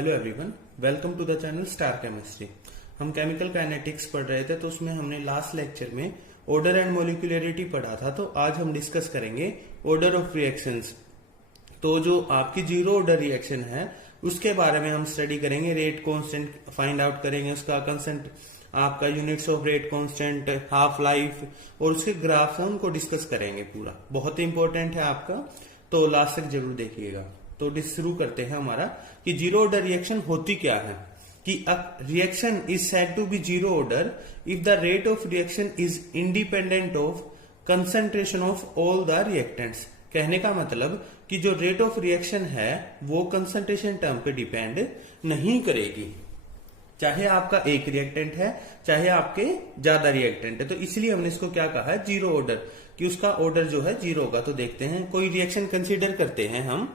Hello everyone, welcome to the channel star chemistry. हम chemical kinetics पढ़ रहे थे, तो उसमें हमने लास्ट लेक्चर में ऑर्डर एंड मोलिकुलरिटी पढ़ा था। तो आज हम डिस्कस करेंगे ऑर्डर ऑफ रिएक्शंस। तो जो आपकी जीरो ऑर्डर रिएक्शन है उसके बारे में हम स्टडी करेंगे। रेट कांस्टेंट फाइंड आउट करेंगे, उसका कंसेंट, आपका units of rate constant, half life और उसके ग्राफ्स हैं उनको डिस्कस करेंगे। पूरा बहुत ही इंपॉर्टेंट है आपका, तो लास्ट तक जरूर देखिएगा। तो शुरू करते हैं हमारा कि जीरो ऑर्डर रिएक्शन होती क्या है। कि reaction is said to be zero order if the rate of reaction is independent of concentration of all the reactants. कहने का मतलब कि जो रेट ऑफ रिएक्शन है वो कंसंट्रेशन टर्म पे डिपेंड नहीं करेगी, चाहे आपका एक रिएक्टेंट है चाहे आपके ज्यादा रिएक्टेंट है। तो इसलिए हमने इसको क्या कहा है, जीरो ऑर्डर, कि उसका ऑर्डर जो है जीरो होगा। तो देखते हैं, कोई रिएक्शन कंसीडर करते हैं हम,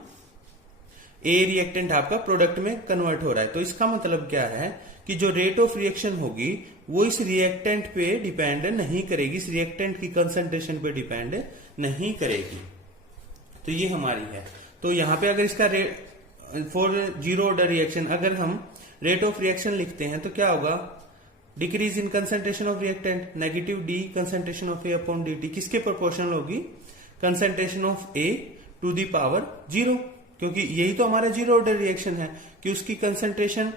ए रिएक्टेंट आपका प्रोडक्ट में कन्वर्ट हो रहा है। तो इसका मतलब क्या है कि जो रेट ऑफ रिएक्शन होगी वो इस रिएक्टेंट पे डिपेंड नहीं करेगी, इस रिएक्टेंट की कंसंट्रेशन पे डिपेंड नहीं करेगी। तो ये हमारी है। तो यहां पे अगर इसका फॉर जीरो ऑर्डर रिएक्शन अगर हम रेट ऑफ रिएक्शन लिखते हैं तो क्या होगा, decrease in concentration of reactant, negative d concentration of A upon d t. किसके प्रोपोर्शनल होगी, concentration of A to the power zero, क्योंकि यही तो हमारा जीरो ऑर्डर रिएक्शन है कि उसकी कंसंट्रेशन,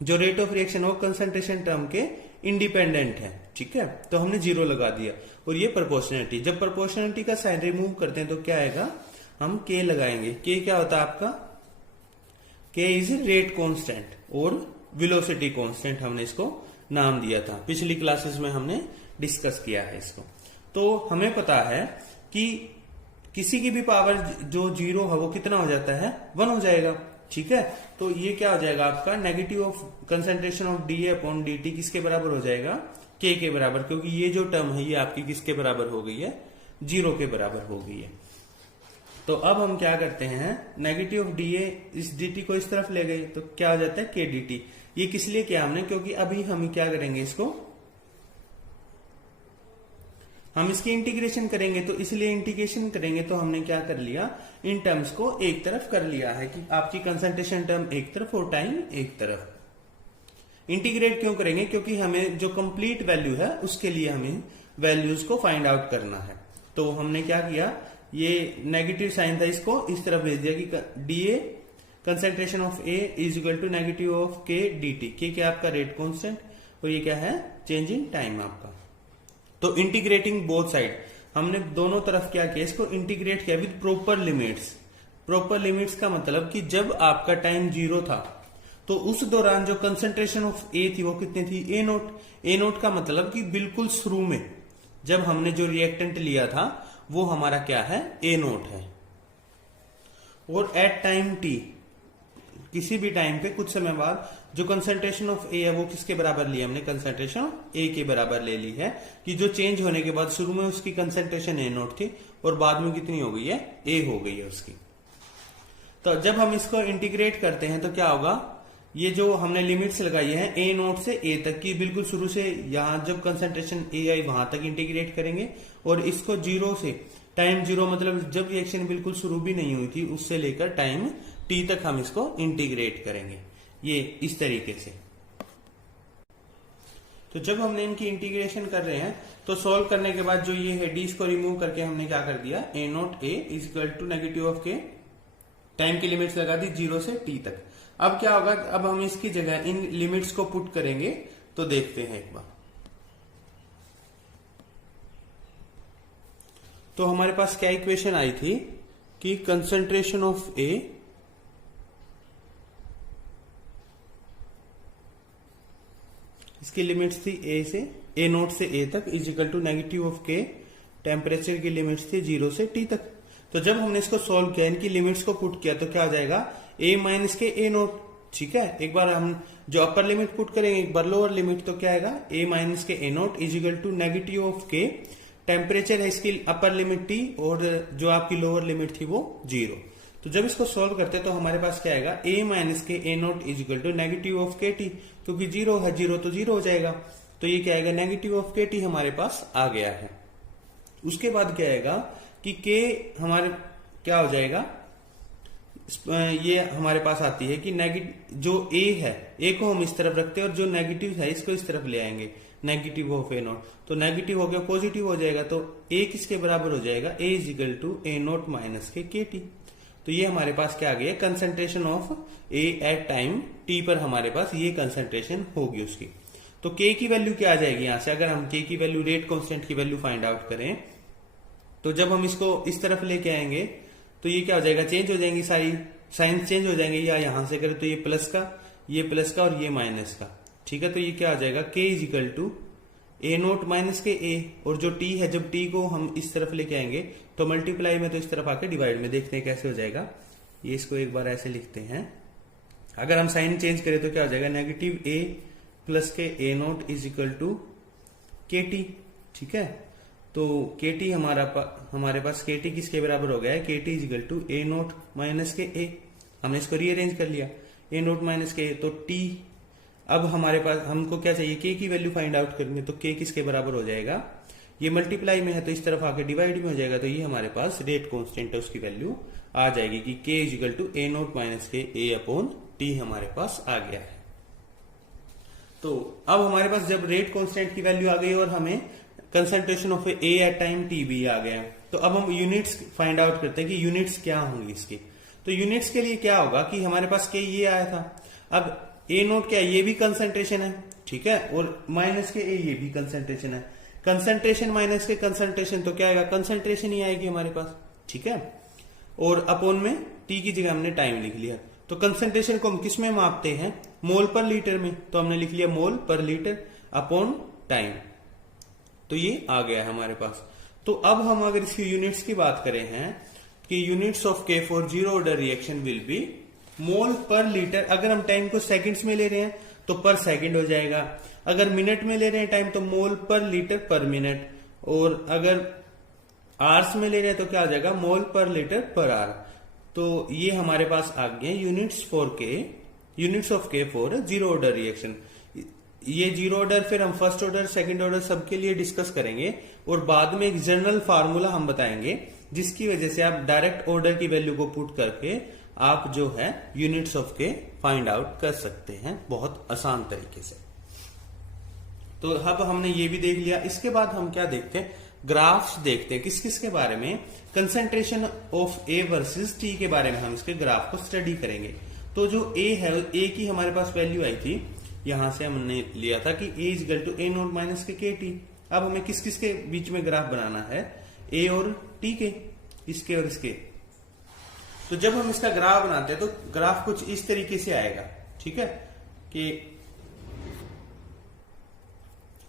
जो रेट ऑफ रिएक्शन वो कंसंट्रेशन टर्म के इंडिपेंडेंट है। ठीक है, तो हमने जीरो लगा दिया। और ये प्रोपोर्शनलिटी, जब प्रोपोर्शनलिटी का साइन रिमूव करते हैं तो क्या आएगा, हम के लगाएंगे। के क्या होता है आपका, के इज रेट कांस्टेंट और वेलोसिटी कांस्टेंट, हमने इसको नाम दिया था, पिछली क्लासेस में हमने डिस्कस किया है इसको। तो हमें पता है कि किसी की भी पावर जो जीरो है वो कितना हो जाता है, 1 हो जाएगा। ठीक है, तो ये क्या हो जाएगा आपका, negative of concentration of D upon d t किसके बराबर हो जाएगा, के बराबर, क्योंकि ये जो टर्म है ये आपकी किसके बराबर हो गई है, जीरो के बराबर हो गई है। तो अब हम क्या करते हैं, नेगेटिव ऑफ डी ए, इस डी टी को इस तरफ ले गए तो क्या हो जाता है, के डी टी। ये किस लिए किया हमने, क्योंकि अभी हम क्या करेंगे, इसको हम इसकी इंटीग्रेशन करेंगे। तो इसलिए इंटीग्रेशन करेंगे तो हमने क्या कर लिया, इन टर्म्स को एक तरफ कर लिया है कि आपकी कंसंट्रेशन टर्म एक तरफ और टाइम एक तरफ। इंटीग्रेट क्यों करेंगे, क्योंकि हमें जो कंप्लीट वैल्यू है उसके लिए हमें वैल्यूज को फाइंड आउट करना है। तो हमने क्या किया, ये नेगेटिव साइन था, इसको इस तरफ भेज दिया कि d A concentration of A is equal to negative of k d t. K क्या आपका रेट कांस्टेंट और ये क्या है, चेंज इन टाइम आपका। तो इंटीग्रेटिंग बोथ साइड, हमने दोनों तरफ क्या किया, इसको इंटीग्रेट किया with proper limits. Proper limits का मतलब कि जब आपका टाइम जीरो था तो उस दौरान जो कंसंट्रेशन ऑफ ए थी वो कितनी थी, ए नोट। ए नोट का मतलब कि बिल्कुल शुरू में जब हमने जो रिएक्टेंट लिया था वो हमारा क्या है, ए नोट है। और एट टाइम टी, किसी भी टाइम पे कुछ समय बाद जो कंसंट्रेशन ऑफ ए है वो किसके बराबर लिया हमने, कंसंट्रेशन ऑफ ए के बराबर ले ली है। कि जो चेंज होने के बाद शुरू में उसकी कंसंट्रेशन ए नोट थी और बाद में कितनी हो गई है, ए हो गई है उसकी। तो जब हम इसको इंटीग्रेट करते हैं तो क्या होगा, ये जो हमने लिमिट्स लगाई है ए नोट से ए तक की, बिल्कुल शुरू से यहां जब कंसंट्रेशन ए आई वहां तक इंटीग्रेट करेंगे। और इसको जीरो से, टाइम जीरो मतलब जब रिएक्शन बिल्कुल शुरू भी नहीं हुई थी उससे लेकर टाइम टी तक हम इसको इंटीग्रेट करेंगे, ये इस तरीके से। तो जब हमने इनकी इंटीग्रेशन कर रहे हैं तो सॉल्व करने के बाद जो ये है डी, इसको रिमूव करके हमने क्या कर दिया, A naught A is equal to negative of K, time की लिमिट्स लगा दी जीरो से टी तक। अब क्या होगा, अब हम इसकी जगह इन लिमिट्स को पुट करेंगे। तो देखते हैं एक बार, तो हमारे पास क्या इक्वेशन आई थी कि कंसंट्रेशन ऑफ ए इसकी लिमिट्स थी ए से, ए नोट से ए तक is equal to negative of के, टेम्परेचर की लिमिट्स थी जीरो से टी तक। तो जब हमने इसको सॉल्व किया, इनकी लिमिट्स को पुट किया तो क्या हो जाएगा, ए माइनस के ए नोट। ठीक है, एक बार हम जो अपर लिमिट पुट करेंगे, एक बार लोअर लिमिट, तो क्या आएगा, ए माइनस के A naught is equal to negative of के, टेम्परेचर है इसकी अपर लिमिट टी और जो आपकी लोअर लिमिट थी वो जीरो। तो जब इसको सॉल्व करते हैं तो हमारे पास क्या आएगा, ए माइनस के A naught is equal to negative of K T, क्योंकि जीरो है, जीरो तो जीरो हो जाएगा। तो ये क्या आएगा, नेगेटिव ऑफ के टी हमारे पास आ गया है। उसके बाद क्या आएगा कि के हमारे क्या हो जाएगा, ये हमारे पास आती है कि नेगेटिव जो ए है, ए को हम इस तरफ रखते हैं और जो नेगेटिव है इसको इस तरफ ले आएंगे, नेगेटिव ऑफ ए नोट, तो नेगेटिव हो गया पॉजिटिव हो जाएगा, तो ए किसके बराबर हो जाएगा, A is equal to A naught minus K K T. तो ये हमारे पास क्या आ गया, concentration of A at time t पर हमारे पास ये कंसंट्रेशन होगी उसकी। तो के की वैल्यू क्या आ जाएगी यहां से, अगर हम के की वैल्यू रेट कांस्टेंट की वैल्यू फाइंड आउट करें तो जब हम इसको इस तरफ लेके आएंगे तो ये क्या हो जाएगा, चेंज हो जाएंगी सारी साइंस चेंज हो जाएंगे, या यहां से करें तो ये प्लस का और ये माइनस का, ठीक है। तो ये क्या आ जाएगा, k is equal to A naught minus के ए, और जो टी है जब टी को हम इस तरफ लेके आएंगे तो मल्टीप्लाई में तो इस तरफ आके डिवाइड में, देखते हैं कैसे हो जाएगा। ये इसको एक बार ऐसे लिखते हैं, अगर हम साइन चेंज करें तो क्या हो जाएगा, नेगेटिव ए प्लस के A naught is equal to के टी, ठीक है। तो के टी हमारे पास के टी किसके बराबर हो गया है, k t is equal to A naught minus के ए, हमने इसको रीअरेंज कर लिया, ए नोट माइनस के ए, तो टी, अब हमारे पास हमको क्या चाहिए, के की वैल्यू फाइंड आउट करनी है, तो के किसके बराबर हो जाएगा, ये मल्टीप्लाई में है तो इस तरफ आके डिवाइड में हो जाएगा, तो ये हमारे पास रेट कांस्टेंट है उसकी वैल्यू आ जाएगी कि k is equal to A naught minus के ए अपॉन टी हमारे पास आ गया है। तो अब हमारे पास जब रेट कांस्टेंट की वैल्यू आ गई और हमें concentration of A at time t भी आ गया, तो अब हम यूनिट्स फाइंड आउट करते हैं कि यूनिट्स क्या होंगी इसकी। तो यूनिट्स के लिए क्या होगा कि हमारे पास के ये आया था, अब ए नोट क्या है, ये भी कंसंट्रेशन है, ठीक है, और माइनस के ए ये भी कंसंट्रेशन है, कंसंट्रेशन माइनस के कंसंट्रेशन तो क्या आएगा, कंसंट्रेशन ही आएगी हमारे पास, ठीक है। और अपोन में टी की जगह हमने टाइम लिख लिया, तो कंसंट्रेशन को हम किस में मापते हैं, मोल पर लीटर में, तो हमने लिख लिया मोल पर लीटर अपॉन टाइम, तो ये आ गया है हमारे पास। तो अब हम अगर इसकी यूनिट्स की बात करें हैं कि units of K for zero order reaction will be mole पर लीटर, अगर हम टाइम को सेकंड्स में ले रहे हैं तो पर सेकंड हो जाएगा, अगर मिनट में ले रहे हैं टाइम तो मोल पर लीटर पर मिनट, और अगर आवर्स में ले रहे हैं तो क्या आ जाएगा, मोल पर लीटर पर आवर। तो ये हमारे पास आ गए यूनिट्स फॉर के, units of K for zero order reaction. ये जीरो ऑर्डर फिर हम फर्स्ट ऑर्डर सेकंड ऑर्डर सबके लिए डिस्कस करेंगे, और बाद में एक जनरल फार्मूला हम बताएंगे जिसकी वजह से आप डायरेक्ट ऑर्डर की वैल्यू को पुट करके आप जो है यूनिट्स ऑफ के फाइंड आउट कर सकते हैं बहुत आसान तरीके से। तो अब हमने ये भी देख लिया, इसके बाद हम क्या देखते हैं, ग्राफ्स देखते हैं किस किस के बारे में, concentration of A versus T के बारे में हम इसके ग्राफ को स्टडी करेंगे। तो जो ए है, ए की हमारे पास वैल्यू आई थी, यहां से हमने लिया था कि A is equal to A naught minus K T. अब हमें किस किस के बीच में ग्राफ बनाना है, ए और टी के, इसके और इसके। तो जब हम इसका ग्राफ बनाते हैं तो ग्राफ कुछ इस तरीके से आएगा, ठीक है, कि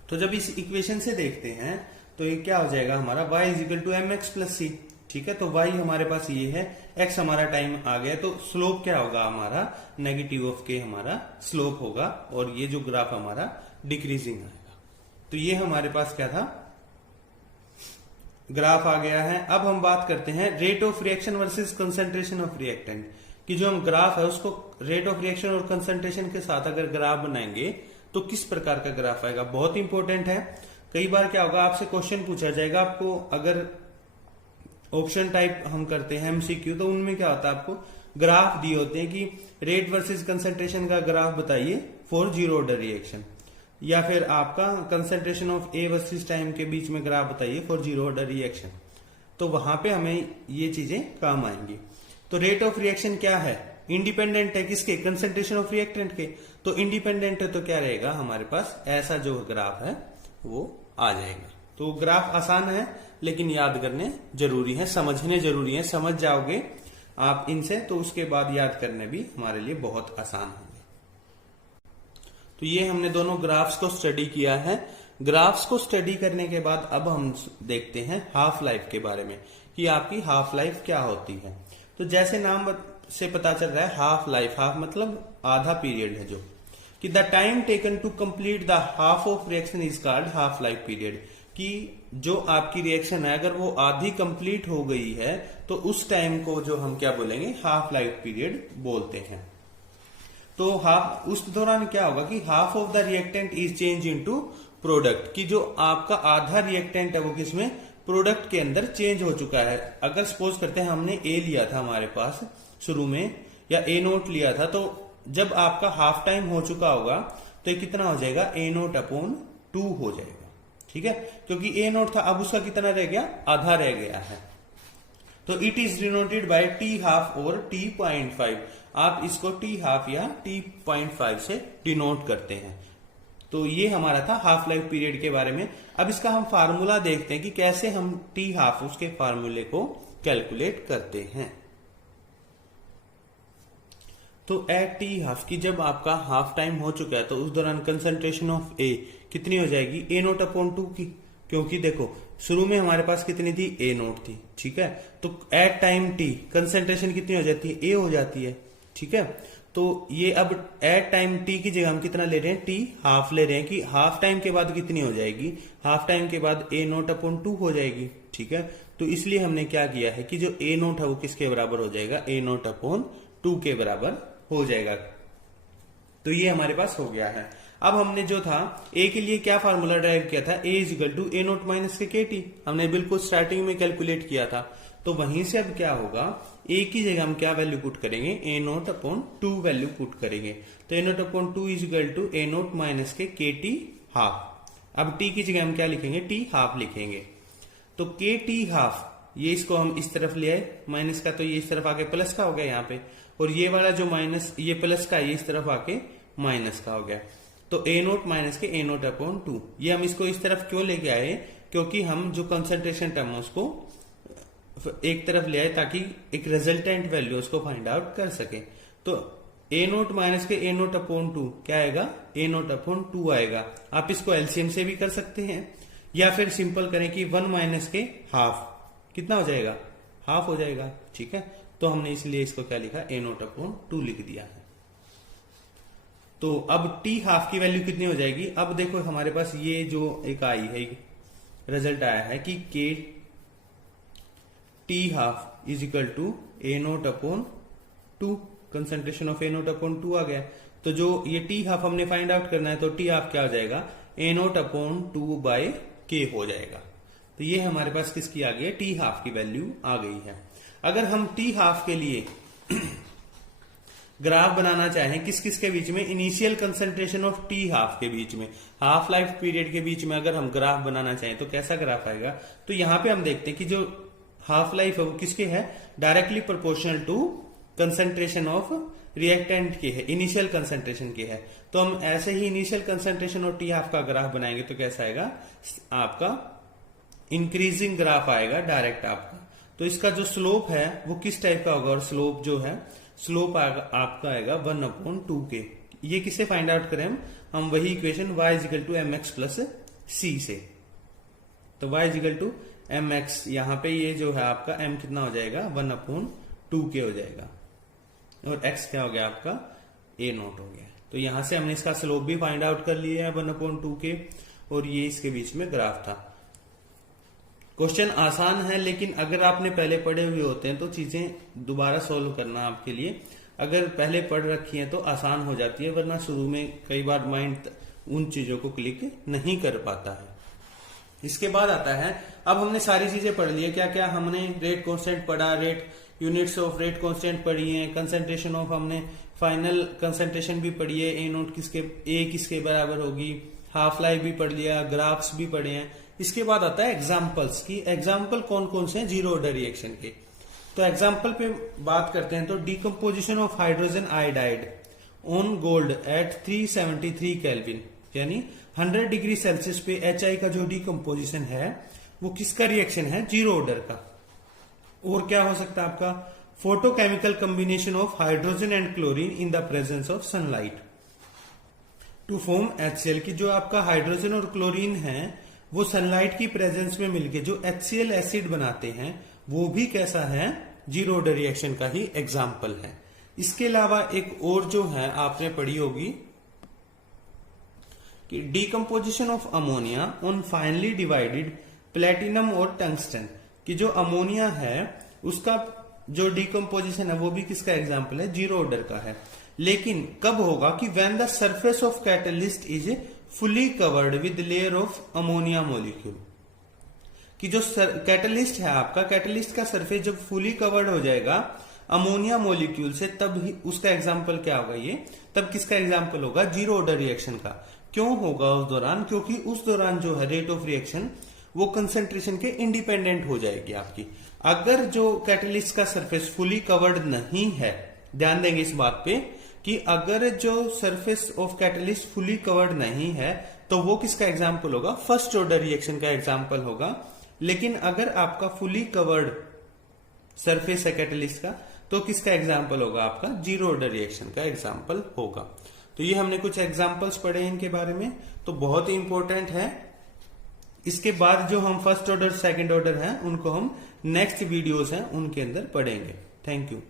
तो जब इस इक्वेशन से देखते हैं तो ये क्या हो जाएगा हमारा, y is equal to M X plus C, ठीक है। तो y हमारे पास ये है, x हमारा टाइम आ गया, तो स्लोप क्या होगा हमारा, नेगेटिव ऑफ के हमारा स्लोप होगा, और ये जो ग्राफ हमारा डिक्रीजिंग आएगा। तो ये हमारे पास क्या था, ग्राफ आ गया है। अब हम बात करते हैं rate of reaction versus concentration of reactant कि जो हम ग्राफ है उसको रेट ऑफ रिएक्शन और कंसंट्रेशन के साथ अगर ग्राफ बनाएंगे तो किस प्रकार का ग्राफ आएगा, बहुत इंपॉर्टेंट है। कई बार क्या होगा, आपसे क्वेश्चन पूछा जाएगा, आपको अगर ऑप्शन टाइप हम करते हैं एमसीक्यू, तो उनमें क्या होता है, आपको ग्राफ दिए होते हैं कि रेट वर्सेस कंसंट्रेशन का ग्राफ बताइए फॉर जीरो ऑर्डर रिएक्शन, या फिर आपका concentration of A versus time के बीच में ग्राफ बताइए फॉर जीरो ऑर्डर रिएक्शन। तो वहां पे हमें ये चीजें काम आएंगी। तो रेट ऑफ रिएक्शन क्या है, इंडिपेंडेंट है किसके, कंसंट्रेशन ऑफ रिएक्टेंट के। तो इंडिपेंडेंट है तो क्या रहेगा हमारे पास, ऐसा जो ग्राफ है वो आ जाएगा। तो ग्राफ आसान है लेकिन याद करने जरूरी है, समझने जरूरी है, समझ जाओगे आप इनसे तो उसके बाद याद करने भी हमारे लिए बहुत आसान होंगे। तो ये हमने दोनों ग्राफ्स को स्टडी किया है। ग्राफ्स को स्टडी करने के बाद अब हम देखते हैं हाफ लाइफ के बारे में कि आपकी हाफ लाइफ क्या होती है। तो जैसे नाम से पता चल रहा है हाफ लाइफ, हाफ मतलब आधा पीरियड है, जो कि the time taken to complete the half of reaction is called half life period, कि जो आपकी रिएक्शन है अगर वो आधी कंप्लीट हो गई है तो उस टाइम को जो हम क्या बोलेंगे, हाफ लाइफ पीरियड बोलते हैं। तो हाफ, उस दौरान क्या होगा कि half of the reactant is change into product, कि जो आपका आधा रिएक्टेंट है वो किसमें, प्रोडक्ट के अंदर चेंज हो चुका है। अगर सपोज करते हैं हमने ए लिया था हमारे पास शुरू में, या ए नोट लिया था, तो जब आपका हाफ टाइम हो चुका होगा तो ये कितना हो जाएगा, ए नोट अपॉन 2 हो जाएगा। ठीक है, क्योंकि ए नोट था, अब उसका कितना रह गया, आधा रह गया है। तो it is denoted by T half और t.5। आप इसको टी हाफ या t.5 से डिनोट करते हैं। तो ये हमारा था हाफ लाइफ पीरियड के बारे में। अब इसका हम फार्मूला देखते हैं कि कैसे हम टी हाफ उसके फार्मूले को कैलकुलेट करते हैं। तो एट टी हाफ की जब आपका हाफ टाइम हो चुका है तो उस दौरान कंसंट्रेशन ऑफ ए कितनी हो जाएगी, ए नोट अपॉन 2 की, क्योंकि देखो शुरू में हमारे पास कितनी थी, ए नोट थी। ठीक है, तो एट टाइम टी कंसंट्रेशन कितनी हो जाती है, ए हो जाती है। ठीक है, तो ये अब एट टाइम टी की जगह हम कितना ले रहे हैं, टी हाफ ले रहे हैं कि हाफ टाइम के बाद कितनी हो जाएगी, हाफ टाइम के बाद ए नोट अपॉन 2 हो जाएगी। ठीक है, तो इसलिए हमने क्या किया है कि जो ए नोट है वो किसके बराबर हो जाएगा, ए नोट अपॉन 2 के बराबर हो जाएगा। तो ये हमारे पास हो गया है। अब हमने जो था ए के लिए क्या फार्मूला ड्राइव किया था, A is equal to A naught minus K T, हमने बिल्कुल स्टार्टिंग में कैलकुलेट किया था। तो वहीं से अब क्या होगा, ए की जगह हम क्या वैल्यू पुट करेंगे, A naught upon 2 value put करेंगे। तो A naught upon 2 is equal to A naught minus K T half. अब टी की जगह हम क्या लिखेंगे, टी हाफ लिखेंगे। तो के टी हाफ, ये इसको हम इस तरफ ले आए माइनस का, तो ये इस तरफ आके प्लस का हो गया यहाँ पे, और ये वाला जो माइनस, ये प्लस का, ये इस तरफ आके माइनस का हो गया। तो ए नोट माइनस के ए नोट अपॉन 2, ये हम इसको इस तरफ क्यों लेके आए, क्योंकि हम जो कंसंट्रेशन टर्म है उसको एक तरफ ले आए ताकि एक रिजल्टेंट वैल्यू उसको फाइंड आउट कर सके। तो ए नोट माइनस के ए नोट अपॉन 2 क्या आएगा, ए नोट अपॉन 2 आएगा। आप इसको एलसीएम से भी कर सकते हैं, या फिर सिंपल करें कि 1 माइनस के हाफ कितना हो जाएगा, हाफ हो जाएगा। ठीक है, तो हमने इसलिए इसको क्या लिखा, ए नोट अपॉन 2 लिख दिया है। तो अब टी हाफ की वैल्यू कितनी हो जाएगी, अब देखो हमारे पास ये जो एक आई है, रिजल्ट आया है कि k T half is equal to A naught upon 2, concentration of A naught upon 2 आ गया। तो जो ये टी हाफ हमने फाइंड आउट करना है, तो टी हाफ क्या हो जाएगा, ए नोट अपॉन 2 बाय के हो जाएगा। तो ये हमारे पास किसकी आ गई है, टी हाफ की वैल्यू आ गई है। अगर हम टी हाफ के लिए ग्राफ बनाना चाहें किस किस के बीच में, initial concentration of T half के बीच में, हाफ लाइफ पीरियड के बीच में अगर हम ग्राफ बनाना चाहें तो कैसा ग्राफ आएगा। तो यहां पे हम देखते हैं कि जो हाफ लाइफ है वो किसके है, directly proportional to concentration of reactant के है, इनिशियल कंसंट्रेशन के है। तो हम ऐसे ही initial concentration of T half का ग्राफ बनाएंगे तो कैसा आएगा, आपका इंक्रीजिंग ग्राफ आएगा डायरेक्ट आपका। तो इसका जो स्लोप है वो किस टाइप का होगा, और स्लोप जो है, स्लोप आपका आएगा 1 अपॉन 2 के। ये किससे फाइंड आउट करें हम वही equation y is equal to M X plus C से। तो y is equal to M X, यहाँ पे ये जो है आपका m कितना हो जाएगा, 1 अपॉन 2 के हो जाएगा, और x क्या हो गया आपका, a नोट हो गया। तो यहां से हमने इसका स्लोप भी फाइंड आउट कर लिया है 1 अपॉन 2 के, और ये इसके बीच में ग्राफ था। क्वेश्चन आसान है, लेकिन अगर आपने पहले पढ़े हुए होते हैं तो चीजें दोबारा सॉल्व करना आपके लिए, अगर पहले पढ़ रखी है तो आसान हो जाती है, वरना शुरू में कई बार माइंड उन चीजों को क्लिक नहीं कर पाता है। इसके बाद आता है, अब हमने सारी चीजें पढ़ ली है, क्या क्या हमने रेट कांस्टेंट पढ़ा, rate units of rate constant पढ़ी है, कंसंट्रेशन ऑफ हमने फाइनल कंसंट्रेशन भी पढ़ी है, ए नोट किसके बराबर होगी, हाफ लाइफ भी पढ़ लिया, ग्राफ्स भी पढ़े हैं। इसके बाद आता है एग्जाम्पल्स की, एग्जाम्पल कौन कौन से हैं जीरो ऑर्डर रिएक्शन के। तो एग्जाम्पल पे बात करते हैं, तो decomposition of hydrogen iodide on gold eight 373 kelvin, यानी 100 डिग्री सेल्सियस पे HI का जो डिकम्पोजिशन है वो किसका रिएक्शन है, जीरो ऑर्डर का। और क्या हो सकता है आपका, photochemical combination of hydrogen and chlorine in the presence of sunlight to form HCl, की जो आपका हाइड्रोजन और क्लोरीन है वो सनलाइट की प्रेजेंस में मिलके जो HCl एसिड बनाते हैं, वो भी कैसा है, जीरो ऑर्डर रिएक्शन का ही एग्जाम्पल है। इसके अलावा एक और जो है आपने पढ़ी होगी कि decomposition of ammonia on finally divided platinum और टंगस्टन, की जो अमोनिया है उसका जो डिकम्पोजिशन है वो भी किसका एग्जाम्पल है, जीरो ऑर्डर का है। लेकिन कब होगा कि when the surface of catalyst is fully covered with layer of ammonia molecule, कि जो कैटलिस्ट है आपका, कैटलिस्ट का सरफेस जब फुली कवर्ड हो जाएगा अमोनिया मोलिक्यूल से, तब ही उसका एग्जाम्पल क्या होगा ये, तब किसका एग्जाम्पल होगा, जीरो ऑर्डर रिएक्शन का। क्यों होगा उस दौरान, क्योंकि उस दौरान जो है रेट ऑफ रिएक्शन वो कंसेंट्रेशन के इंडिपेंडेंट हो जाएगी आपकी। अगर जो कैटलिस्ट का सरफेस फुली कवर्ड नहीं है, ध्यान देंगे इस बात पे कि अगर जो surface of catalyst fully covered नहीं है तो वो किसका एग्जाम्पल होगा, फर्स्ट ऑर्डर रिएक्शन का एग्जाम्पल होगा। लेकिन अगर आपका फुली कवर्ड सरफेस है कैटलिस्ट का तो किसका एग्जाम्पल होगा, आपका जीरो ऑर्डर रिएक्शन का एग्जाम्पल होगा। तो ये हमने कुछ एग्जाम्पल्स पढ़े इनके बारे में, तो बहुत ही इंपॉर्टेंट है। इसके बाद जो हम फर्स्ट ऑर्डर सेकंड ऑर्डर हैं उनको हम नेक्स्ट वीडियोस हैं उनके अंदर पढ़ेंगे। Thank you.